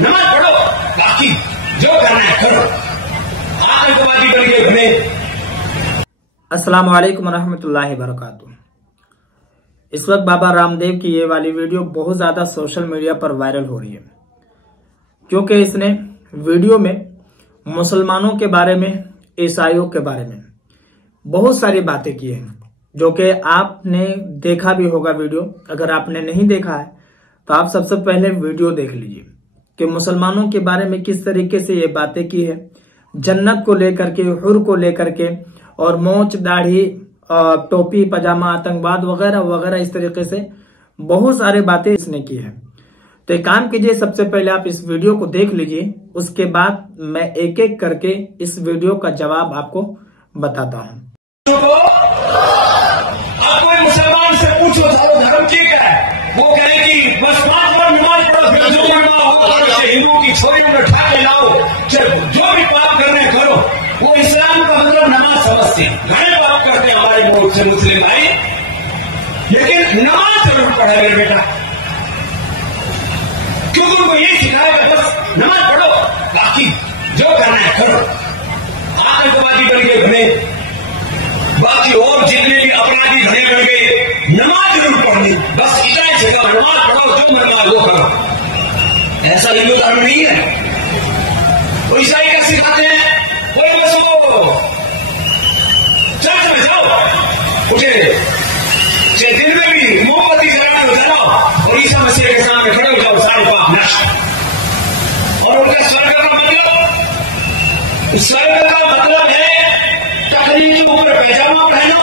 नमाज पढ़ो, बाकी जो करना है करो, आतंकवादी बन के घूमे। अस्सलाम वालेकुम रहमतुल्लाहि वबरकातुहू। इस वक्त बाबा रामदेव की ये वाली वीडियो बहुत ज्यादा सोशल मीडिया पर वायरल हो रही है, क्योंकि इसने वीडियो में मुसलमानों के बारे में, ईसाइयों के बारे में बहुत सारी बातें की हैं, जो कि आपने देखा भी होगा वीडियो। अगर आपने नहीं देखा है तो आप सबसे पहले वीडियो देख लीजिए कि मुसलमानों के बारे में किस तरीके से ये बातें की है, जन्नत को लेकर के, हुर को लेकर के, और मोच, दाढ़ी, टोपी, पजामा, आतंकवाद वगैरह वगैरह, इस तरीके से बहुत सारे बातें इसने की है। तो एक काम कीजिए, सबसे पहले आप इस वीडियो को देख लीजिए, उसके बाद मैं एक एक करके इस वीडियो का जवाब आपको बताता हूँ। आप कोई मुसलमान से पूछो चारो धर्म ठीक है, वो कहे कि बस 5 बार नमाज पढ़ो, फिर जो करना हो हिंदुओं की छोरियों में उठा के लाओ, जो भी पाप करने करो। वो इस्लाम का मतलब नमाज समझते हैं, घने पाप करते हैं हमारे बहुत से मुस्लिम भाई, लेकिन नमाज जरूर पढ़े मेरे बेटा, क्योंकि उनको यही सिखाएगा बस नमाज पढ़ो, बाकी जो करना है करो, आतंकवादी बन के घूमे, बाकी और जितने भी अपराधी घने बन गए, नमाज जरूर पढ़नी, बस इतना ही सिखा, नमाज पढ़ो, जो मरना वो करो। ऐसा हिंदू धर्म नहीं है। वो ईसाई का सिखाते हैं, कोई बस वो चर्च में जाओ, उठे दिन में भी मोमबत्ती जलाने जाओ और ईसा मसीह के सामने खड़े हो जाओ, सारे पाप नष्ट। और उनका स्वर्ग का मतलब है टकरी के ऊपर पैजामा पहनो,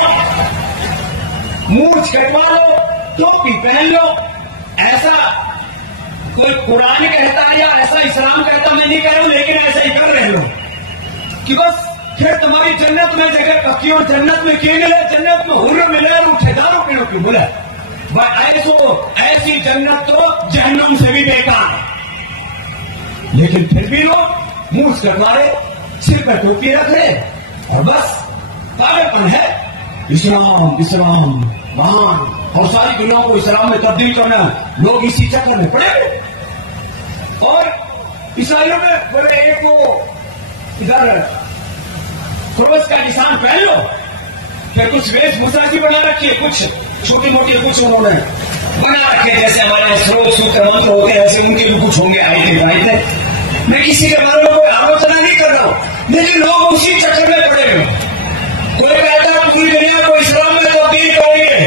मूंछ कटवा लो, टोपी पहन लो। ऐसा कोई कुरान कहता है या ऐसा इस्लाम कहता, मैं नहीं कह रहा हूं, लेकिन ऐसा ही कर रहे हो कि बस फिर तुम्हारी जन्नत में जगह पक्की, और जन्नत में क्यों मिले, जन्नत में हुर्र मिले और ठेदारों पीड़ों की बोले। ऐसी जन्नत तो जहन्नम से भी बेकार है, लेकिन फिर भी लोग मूंछ कटवा रहे, सिर पर टोपी रख रहे, और बस पागलपन है। इस्लाम इस्लाम महान, और सारी दुनिया को इस्लाम में तब्दील करना, लोग इसी चक्कर में पड़े। और ईसाइयों में बोले एक को इधर क्रोस का निशान पहन लो, फिर कुछ वेशभूषा की बना रखी है, कुछ छोटी मोटी कुछ उन्होंने बना रखे, जैसे हमारे श्लोक सूत्र मंत्र होते हैं, ऐसे उनके भी कुछ होंगे आयते। मैं किसी के बारे में कोई आलोचना नहीं कर रहा हूं, लेकिन लोग उसी चक्कर में पड़े हुए। कोई कहता है पूरी दुनिया को इस्लाम में तब्दील करेंगे,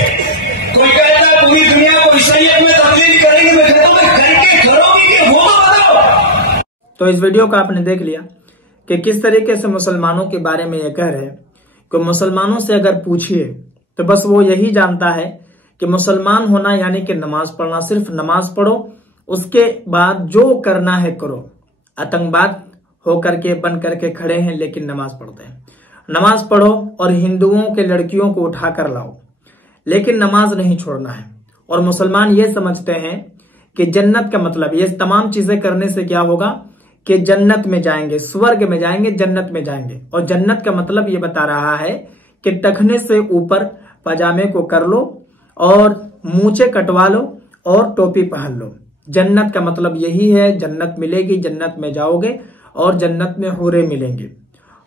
कोई कहता है पूरी दुनिया को ईसाइयत में तब्दील करेंगे। मैं कहता हूं करके करोगे कि वो बताओ। तो इस वीडियो का आपने देख लिया कि किस तरीके से मुसलमानों के बारे में यह कह रहे हैं कि मुसलमानों से अगर पूछिए तो बस वो यही जानता है कि मुसलमान होना यानी कि नमाज पढ़ना, सिर्फ नमाज पढ़ो, उसके बाद जो करना है करो। आतंकवाद होकर के बन करके खड़े हैं, लेकिन नमाज पढ़ते हैं। नमाज पढ़ो और हिंदुओं के लड़कियों को उठा कर लाओ, लेकिन नमाज नहीं छोड़ना है। और मुसलमान ये समझते हैं कि जन्नत का मतलब, ये तमाम चीजें करने से क्या होगा कि जन्नत में जाएंगे, स्वर्ग में जाएंगे, जन्नत में जाएंगे। और जन्नत का मतलब ये बता रहा है कि टखने से ऊपर पजामे को कर लो और मूछे कटवा लो और टोपी पहन लो। जन्नत का मतलब यही है, जन्नत मिलेगी, जन्नत में जाओगे और जन्नत में हूरें मिलेंगे।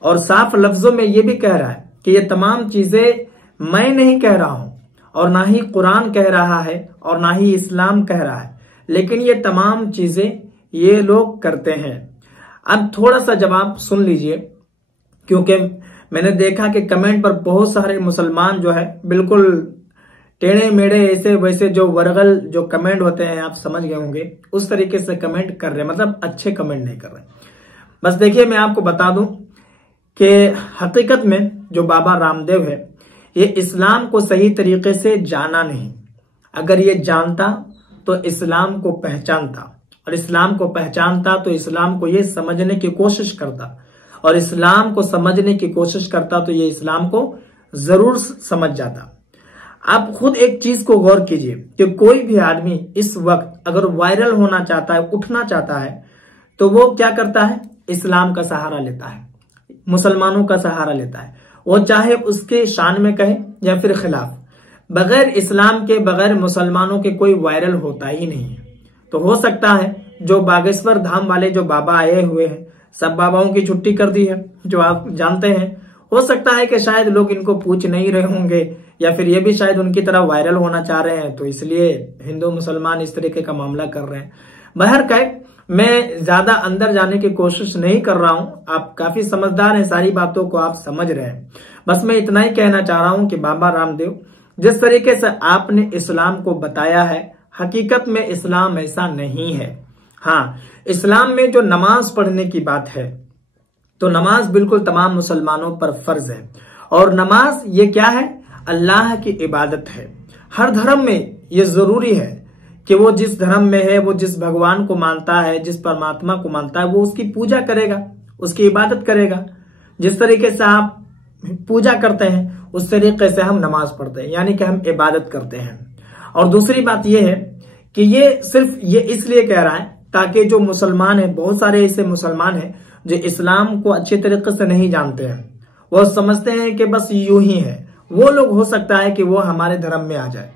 और साफ लफ्जों में ये भी कह रहा है कि ये तमाम चीजें मैं नहीं कह रहा हूं, और ना ही कुरान कह रहा है, और ना ही इस्लाम कह रहा है, लेकिन ये तमाम चीजें ये लोग करते हैं। अब थोड़ा सा जवाब सुन लीजिए, क्योंकि मैंने देखा कि कमेंट पर बहुत सारे मुसलमान जो है बिल्कुल टेढ़े मेढ़े, ऐसे वैसे जो वर्गल जो कमेंट होते हैं, आप समझ गए होंगे, उस तरीके से कमेंट कर रहे हैं, मतलब अच्छे कमेंट नहीं कर रहे। बस देखिए, मैं आपको बता दूं कि हकीकत में जो बाबा रामदेव है, ये इस्लाम को सही तरीके से जाना नहीं। अगर ये जानता तो इस्लाम को पहचानता, और इस्लाम को पहचानता तो इस्लाम को ये समझने की कोशिश करता, और इस्लाम को समझने की कोशिश करता तो ये इस्लाम को जरूर समझ जाता। आप खुद एक चीज को गौर कीजिए कि कोई भी आदमी इस वक्त अगर वायरल होना चाहता है, उठना चाहता है, तो वो क्या करता है? इस्लाम का सहारा लेता है, मुसलमानों का सहारा लेता है। वो चाहे उसके शान में कहे या फिर खिलाफ, बगैर इस्लाम के, बगैर मुसलमानों के कोई वायरल होता ही नहीं है। तो हो सकता है जो बागेश्वर धाम वाले जो बाबा आए हुए हैं, सब बाबाओं की छुट्टी कर दी है, जो आप जानते हैं। हो सकता है कि शायद लोग इनको पूछ नहीं रहे होंगे, या फिर ये भी शायद उनकी तरह वायरल होना चाह रहे हैं, तो इसलिए हिंदू मुसलमान इस तरीके का मामला कर रहे हैं। बहरकैफ मैं ज्यादा अंदर जाने की कोशिश नहीं कर रहा हूं, आप काफी समझदार हैं, सारी बातों को आप समझ रहे हैं। बस मैं इतना ही कहना चाह रहा हूं कि बाबा रामदेव, जिस तरीके से आपने इस्लाम को बताया है, हकीकत में इस्लाम ऐसा नहीं है। हाँ, इस्लाम में जो नमाज पढ़ने की बात है, तो नमाज बिल्कुल तमाम मुसलमानों पर फर्ज है। और नमाज ये क्या है? अल्लाह की इबादत है। हर धर्म में ये जरूरी है कि वो जिस धर्म में है, वो जिस भगवान को मानता है, जिस परमात्मा को मानता है, वो उसकी पूजा करेगा, उसकी इबादत करेगा। जिस तरीके से आप पूजा करते हैं, उस तरीके से हम नमाज पढ़ते हैं, यानी कि हम इबादत करते हैं। और दूसरी बात यह है कि ये सिर्फ ये इसलिए कह रहा है ताकि जो मुसलमान है, बहुत सारे ऐसे मुसलमान हैं जो इस्लाम को अच्छे तरीके से नहीं जानते हैं, वो समझते हैं कि बस यूं ही है। वो लोग हो सकता है कि वो हमारे धर्म में आ जाए,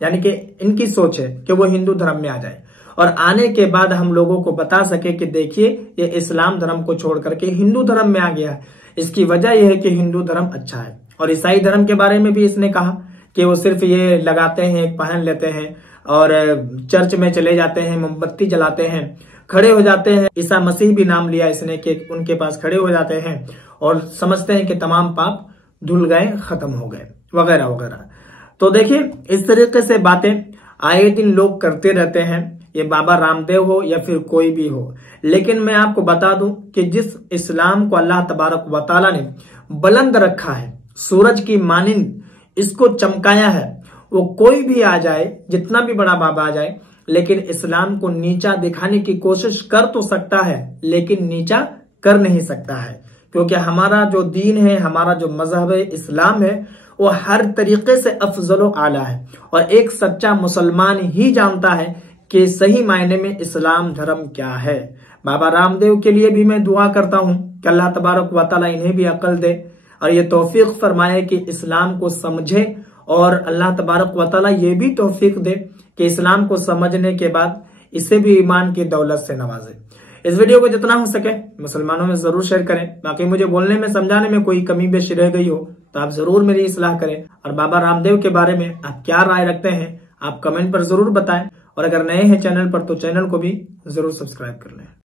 यानी कि इनकी सोच है कि वो हिंदू धर्म में आ जाए, और आने के बाद हम लोगों को बता सके कि देखिए ये इस्लाम धर्म को छोड़ करके हिंदू धर्म में आ गया है। इसकी वजह यह है कि हिंदू धर्म अच्छा है। और ईसाई धर्म के बारे में भी इसने कहा कि वो सिर्फ ये लगाते हैं, पहन लेते हैं और चर्च में चले जाते हैं, मोमबत्ती जलाते हैं, खड़े हो जाते हैं। ईसा मसीह भी नाम लिया इसने कि उनके पास खड़े हो जाते हैं और समझते हैं कि तमाम पाप धुल गए, खत्म हो गए, वगैरह वगैरह। तो देखिए, इस तरीके से बातें आए दिन लोग करते रहते हैं, ये बाबा रामदेव हो या फिर कोई भी हो। लेकिन मैं आपको बता दूं कि जिस इस्लाम को अल्लाह तबारक व तआला ने बुलंद रखा है, सूरज की मानिंद इसको चमकाया है, वो कोई भी आ जाए, जितना भी बड़ा बाबा आ जाए, लेकिन इस्लाम को नीचा दिखाने की कोशिश कर तो सकता है, लेकिन नीचा कर नहीं सकता है। क्योंकि हमारा जो दीन है, हमारा जो मजहब है, इस्लाम है, वो हर तरीके से अफजल आला है। और एक सच्चा मुसलमान ही जानता है कि सही मायने में इस्लाम धर्म क्या है। बाबा रामदेव के लिए भी मैं दुआ करता हूं कि अल्लाह तबारक व तआला इन्हें भी अक्ल दे और ये तौफीक फरमाए कि इस्लाम को समझे, और अल्लाह तबारक व तआला ये भी तौफीक दे कि इस्लाम को समझने के बाद इसे भी ईमान की दौलत से नवाजे। इस वीडियो को जितना हो सके मुसलमानों में जरूर शेयर करें। बाकी मुझे बोलने में, समझाने में कोई कमी बेशी रह गई हो तो आप जरूर मेरी इस्लाह करें। और बाबा रामदेव के बारे में आप क्या राय रखते हैं, आप कमेंट पर जरूर बताएं। और अगर नए हैं चैनल पर तो चैनल को भी जरूर सब्सक्राइब कर लें।